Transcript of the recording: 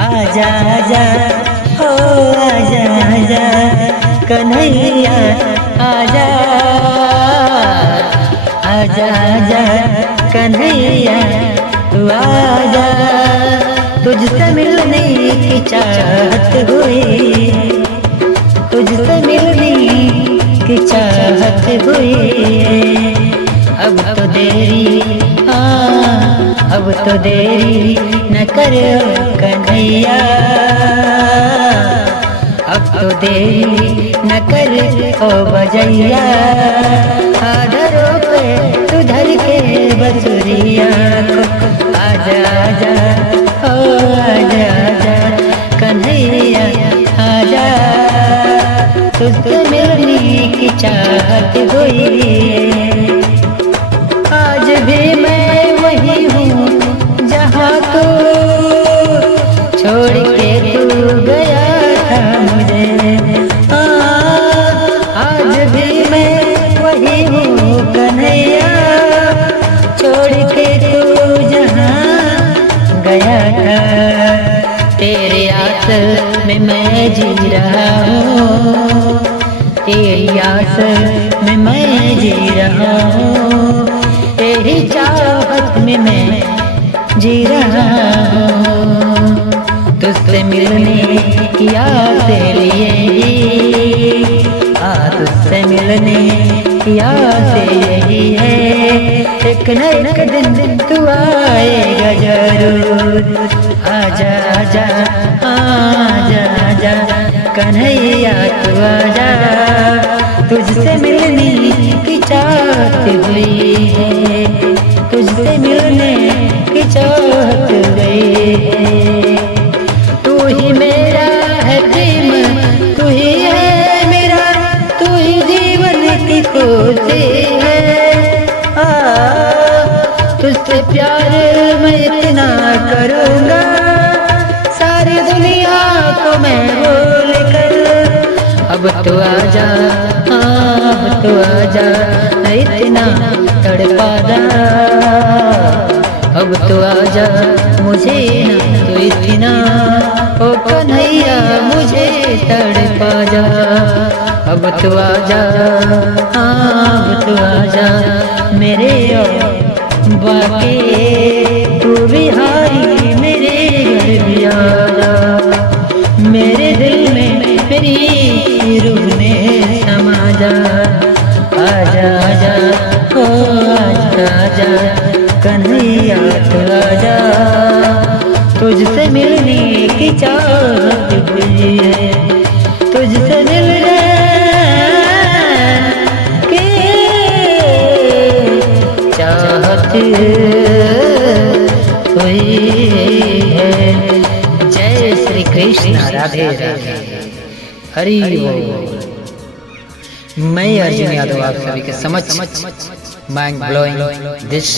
आजा आजा हो आजा आजा कन्हैया आजा आजा आजा कन्हैया तू आजा। तुझसे मिलने की चाहत हुई, तुझसे मिलने की चाहत हुई। अब तो देरी अब तो देरी न करो कन्हैया, अब तो देरी न कर ओ बजैया। आदरों पे तू धर के बसुरिया को आजा आजा ओ आजा आजा कन्हैया आजा। तुझसे मिलने की चाहत हुई। आज भी मैं वही हूँ जहाँ तू छोड़ के तू गया था मुझे। आज भी मैं वही हूँ कन्हैया, छोड़ के तू जहाँ गया था। तेरे आस में मैं जी रहा हूँ, तेरी आस में मैं जी रहा हूँ, तेरी चाहत में मैं जी रहा हूँ। तुझसे मिलने की आस लिए ही तुझसे मिलने की आस यही है। एक न एक दिन तू आएगा जरूर। आजा आजा आजा आजा कन्हैया तू आजा। तुझसे मिलने की चाहत हुई है, तुझसे मिलने की चाहत हुई है। तू ही मेरा है प्रेम, तू ही है मेरा, तू ही जीवन की खुशी है। तुझसे प्यार मैं इतना करूँगा, सारी दुनिया को मैं भूल कर। अब तो आजा अब तो आजा इतना तड़पादा। अब तो आजा मुझे ना तो इतना ओ कन्हैया मुझे तड़पा जा। अब तो आजा अब तो आजा मेरे बाके तू बिहारी मेरे घर भी आजा। मेरे दिल में मेरी रूह में समा जा। आजा आजा ओ आजा आजा कन्हैया तू आजा। तुझसे मिलने की चाहत हुई है, तुझसे मिलने की चाहत हुई है। जय श्री कृष्ण राधे राधे हरि बोल। मैं अर्जुन यादव आप सभी के समझ माइंड ब्लोइंग दिस